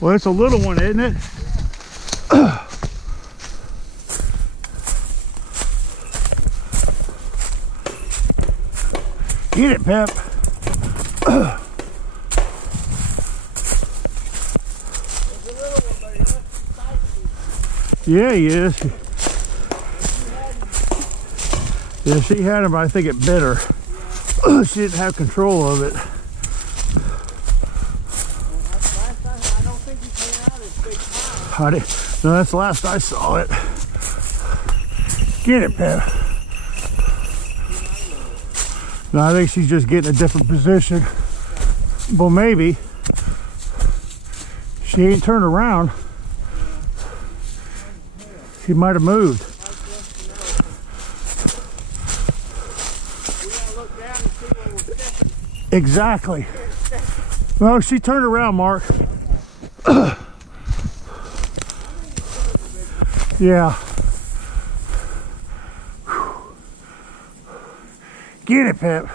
Well, it's a little one, isn't it? Get it, Pep. Yeah, he is. Yeah, she had him, but I think it bit her. She didn't have control of it. I don't think he came out as big time. No, that's the last I saw it. Get it, Pep. No, I think she's just getting a different position. Well, maybe. She ain't turned around. She might have moved. Exactly. Well, she turned around, Mark. Yeah. Get it, Pep.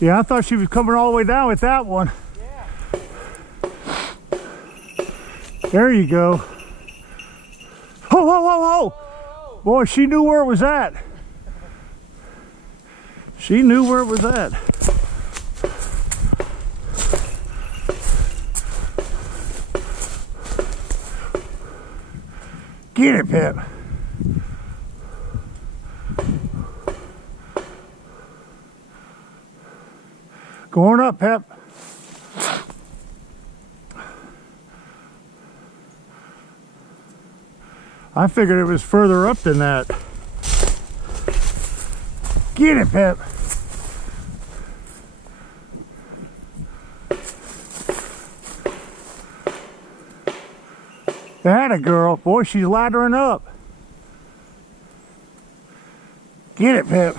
Yeah, I thought she was coming all the way down with that one. Yeah. There you go. Ho, ho, ho, ho! Boy, she knew where it was at. She knew where it was at. Get it, Pep. Going up, Pep. I figured it was further up than that. Get it, Pep. That a girl. Boy, she's laddering up. Get it, Pep.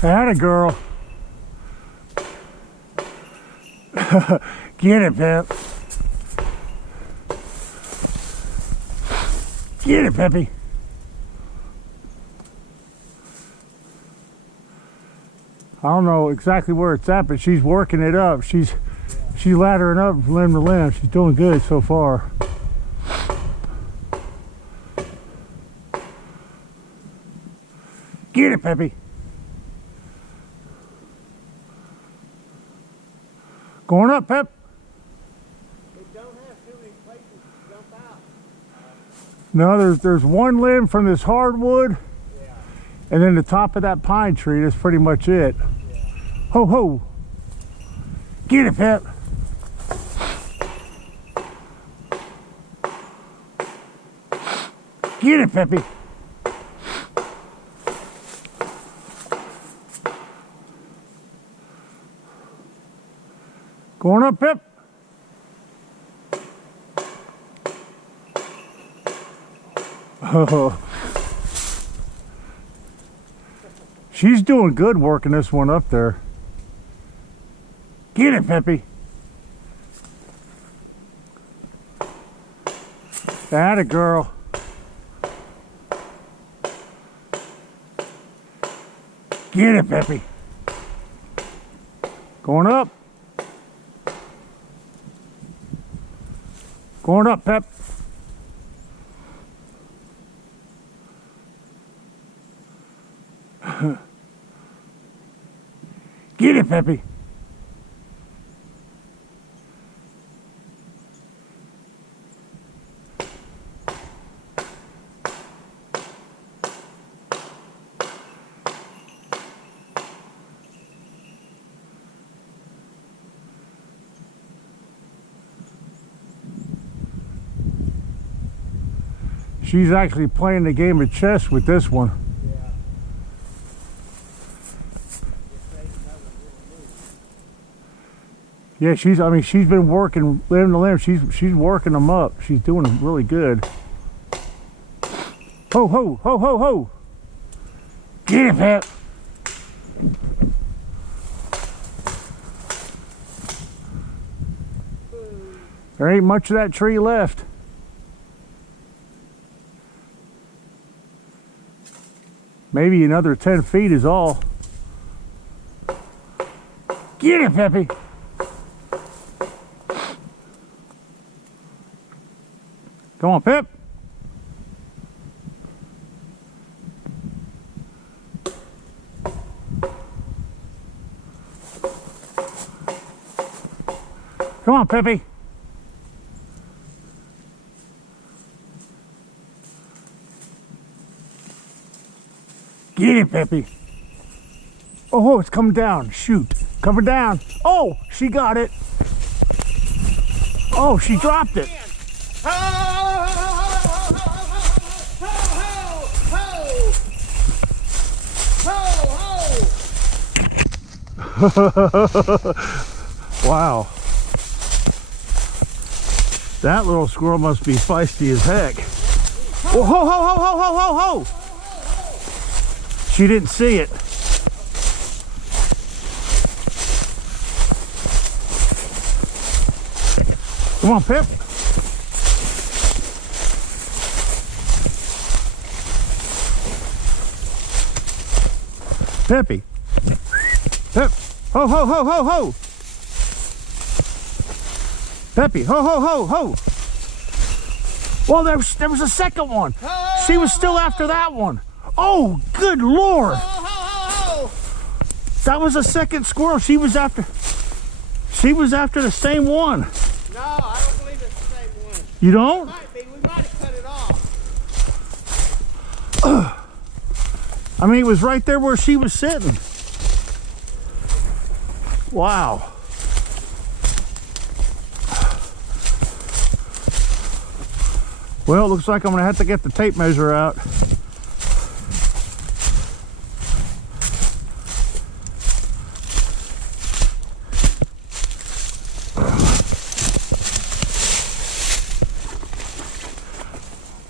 That a girl. Get it, Pep. Get it, Peppy. I don't know exactly where it's at, but she's working it up. She's laddering up limb to limb. She's doing good so far. Get it, Peppy. Going up, Pep. They don't have too many places to jump out. No, there's one limb from this hardwood, Yeah. and then the top of that pine tree. That's pretty much it. Yeah. Ho, ho. Get it, Pep. Get it, Peppy. Going up, Pep. Oh. She's doing good working this one up there. Get it, Peppy. That a girl. Get it, Peppy. Going up. Going up, Pep. Get it, Peppy. She's actually playing the game of chess with this one. Yeah, she's been working limb to limb. She's working them up. She's doing them really good. Ho, ho, ho, ho, ho. Get it, Pep. There ain't much of that tree left. Maybe another 10 feet is all. Get it, Peppy. Come on, Pep. Come on, Peppy. Get it, Peppy. Oh, it's coming down. Shoot. Coming down. Oh, she got it. Oh, she dropped it. Wow. That little squirrel must be feisty as heck. Oh, ho, ho, ho, ho, ho, ho, ho. She didn't see it. Come on, Pip. Peppy. Pip. Ho, ho, ho, ho, ho. Peppy. Ho, ho, ho, ho. Well, there was a second one. She was still after that one. Oh, good Lord. That was a second squirrel. She was after the same one. No, I don't believe it's the same one. You don't? It might be. We might have cut it off. I mean, it was right there where she was sitting. Wow. Well, it looks like I'm going to have to get the tape measure out.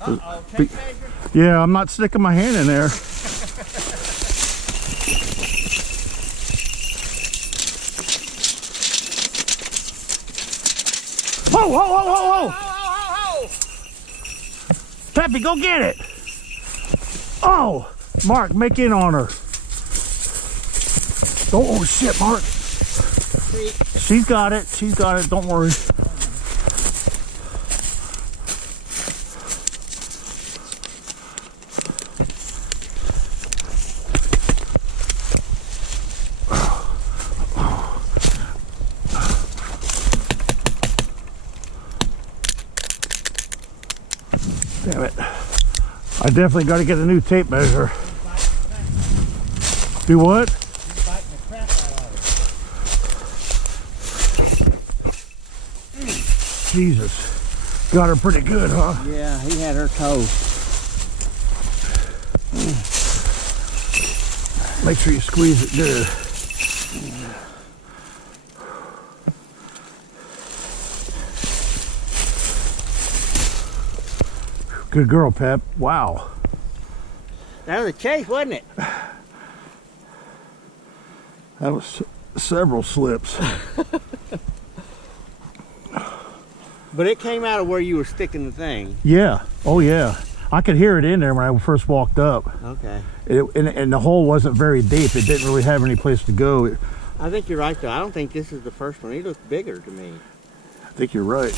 Uh-oh, tape measure? Yeah, I'm not sticking my hand in there. Whoa, whoa, whoa, whoa, whoa! Peppy, go get it! Oh, Mark, make in on her. Oh, shit, Mark. She's got it. She's got it. Don't worry. Damn it. I definitely got to get a new tape measure. Do what? He's biting the crap out of her. Jesus. Got her pretty good, huh? Yeah, he had her toe. Make sure you squeeze it good. Good girl, Pep. Wow. That was a chase, wasn't it? That was several slips. But it came out of where you were sticking the thing. Yeah. Oh, yeah. I could hear it in there when I first walked up. Okay. And the hole wasn't very deep. It didn't really have any place to go. I think you're right, though. I don't think this is the first one. He looks bigger to me. I think you're right.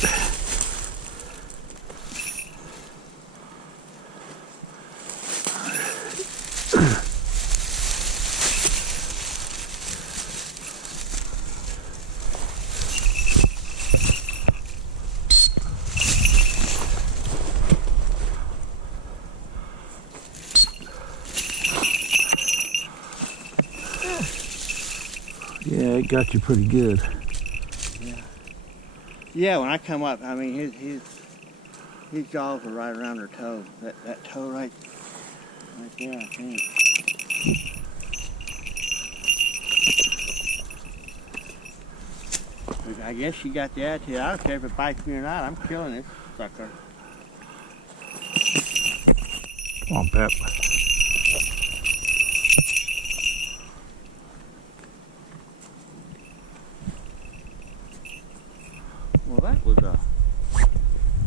Yeah, it got you pretty good. Yeah. Yeah, when I come up, I mean, his jaws are right around her toe. That toe right there, I think. I guess she got the attitude. I don't care if it bites me or not. I'm killing this sucker. Come on, Pep. Well, that was a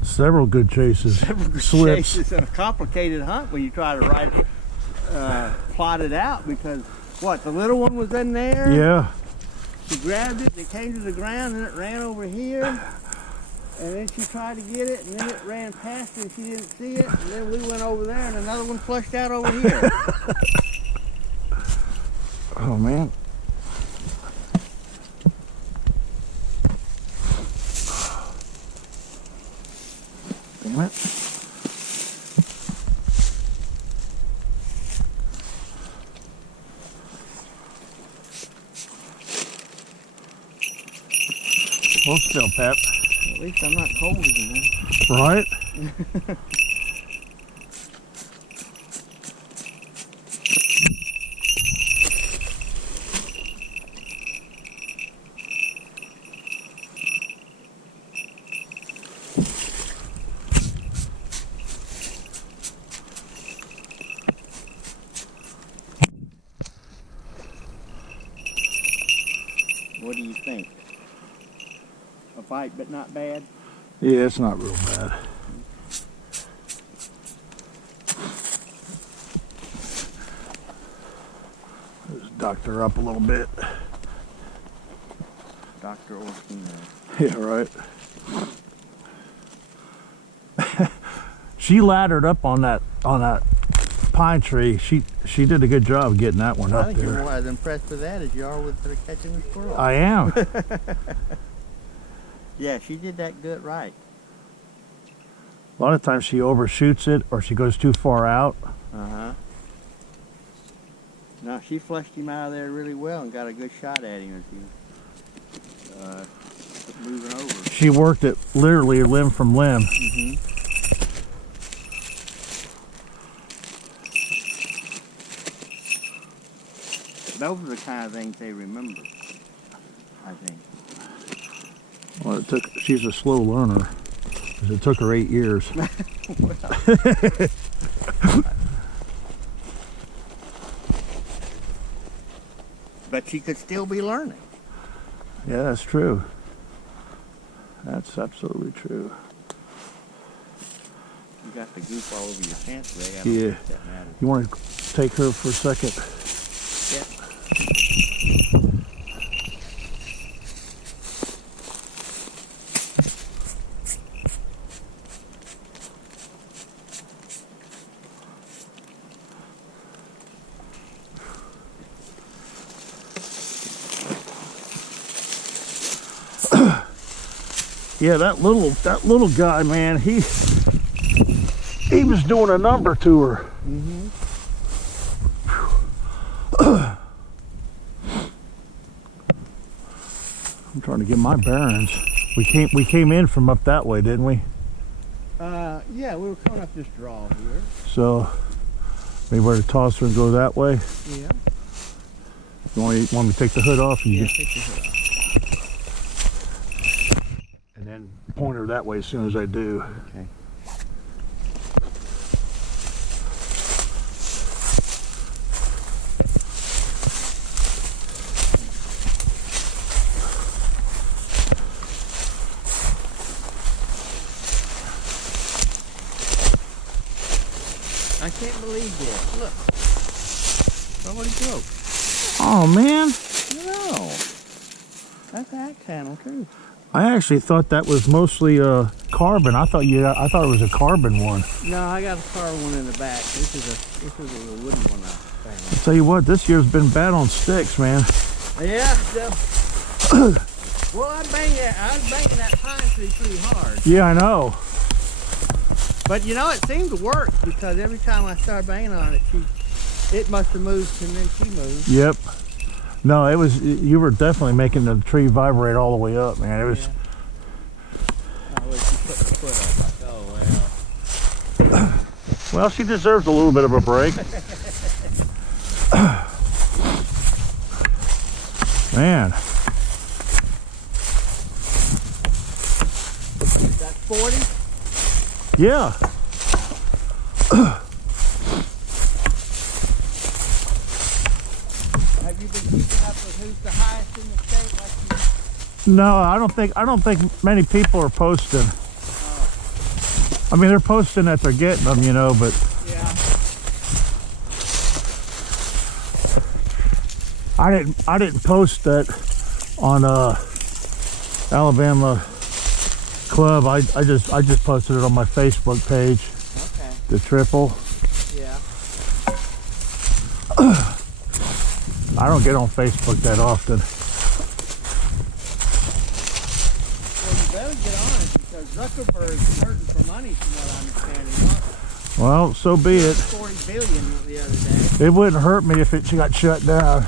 Several good chases. Several good Slips. chases, and a complicated hunt when you try to plot it out, because what, the little one was in there? Yeah. She grabbed it, and it came to the ground, and it ran over here. And then she tried to get it, and then it ran past her, and she didn't see it. And then we went over there, and another one flushed out over here. Oh, man. Damn it. Hold still, Pep. At least I'm not colder than that. Right? What do you think? A bite, but not bad? Yeah, it's not real bad. Just doctor her up a little bit. Dr. Orsino. Yeah, right. She laddered up on that pine tree. She did a good job getting that one up I think there. you're more as impressed with that as you are with her catching the squirrel. I am. Yeah, she did that good right. A lot of times she overshoots it or she goes too far out. Uh-huh. No, she flushed him out of there really well and got a good shot at him as he was moving over. She worked it literally limb from limb. Mm-hmm. Those are the kind of things they remember, I think. Well, she's a slow learner, because it took her 8 years. But she could still be learning. Yeah, that's true. That's absolutely true. You got the goop all over your pants, Ray. I don't Yeah. think that matters. You want to take her for a second? Yeah. Yeah, that little guy, man, he was doing a number to her. Mm-hmm. I'm trying to get my bearings. We came in from up that way, didn't we? Yeah, we were coming up this draw here. So maybe we're to toss her and go that way. Yeah. You want me to take the hood off? Yeah, take your hood off. And then point her that way as soon as I do. Okay. I can't believe this. Look. Somebody broke. Oh, man. No. That's that channel too. I actually thought that was mostly carbon. I thought it was a carbon one. No, I got a carbon one in the back. This is a wooden one I found. Tell you what, this year's been bad on sticks, man. Yeah. Well, I was banging that pine tree pretty hard. Yeah, I know. But you know, it seemed to work because every time I started banging on it, it must have moved and then she moved. Yep. No, you were definitely making the tree vibrate all the way up, man. It was. Yeah. Oh, well, she put her foot up like, oh well. Well, she deserves a little bit of a break. Man. That's 40? Yeah. Have you been keeping up with who's the highest in the state like you? No, I don't think many people are posting. I mean, they're posting that they're getting them, you know, but Yeah. I didn't post that on Alabama Club. I just posted it on my Facebook page. Okay. The triple. Yeah. I don't get on Facebook that often. Well, you better get on it because Zuckerberg's hurting for money, from what I'm understanding. Well, so be it. 40 billion the other day. It wouldn't hurt me if it got shut down.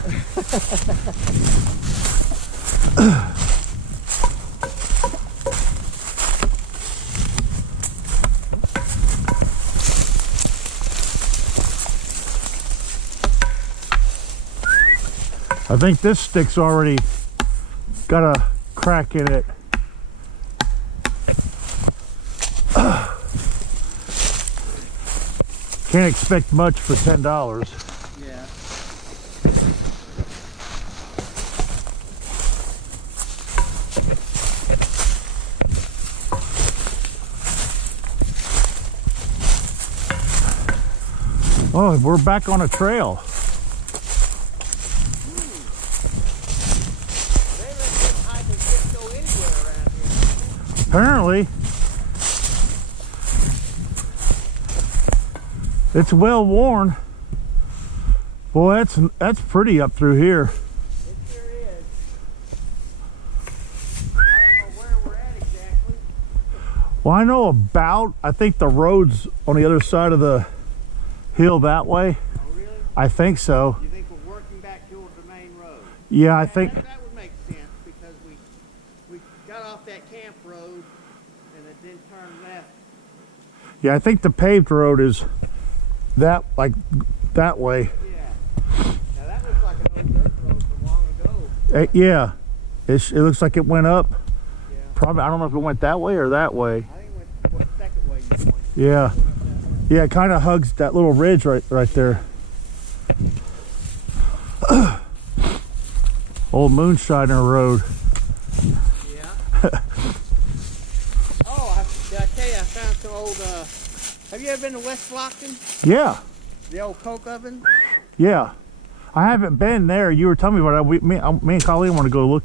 I think this stick's already got a crack in it. Can't expect much for $10. Yeah. Oh, we're back on a trail. They let them hike and just go anywhere around here. Apparently, it's well worn. Boy, that's pretty up through here. It sure is. I don't know where we're at exactly. Well, I know about, I think the road's on the other side of the hill that way. Oh, really? I think so. You think we're working back toward the main road? Yeah, I think, That would make sense because we got off that camp road and it didn't turn left. yeah, I think the paved road is that, like, that way. Yeah. Now that looks like an old dirt road from long ago. Yeah, it looks like it went up. Yeah. Probably, I don't know if it went that way or that way. I think it went what second way you pointed. Yeah. Went up that way. Yeah, it kind of hugs that little ridge right there. Old Moonshiner Road. Yeah. Oh, did I tell you I found some old, have you ever been to West Flockton? Yeah, The old coke oven? yeah. I haven't been there. You were telling me about it. Me and Colleen want to go look.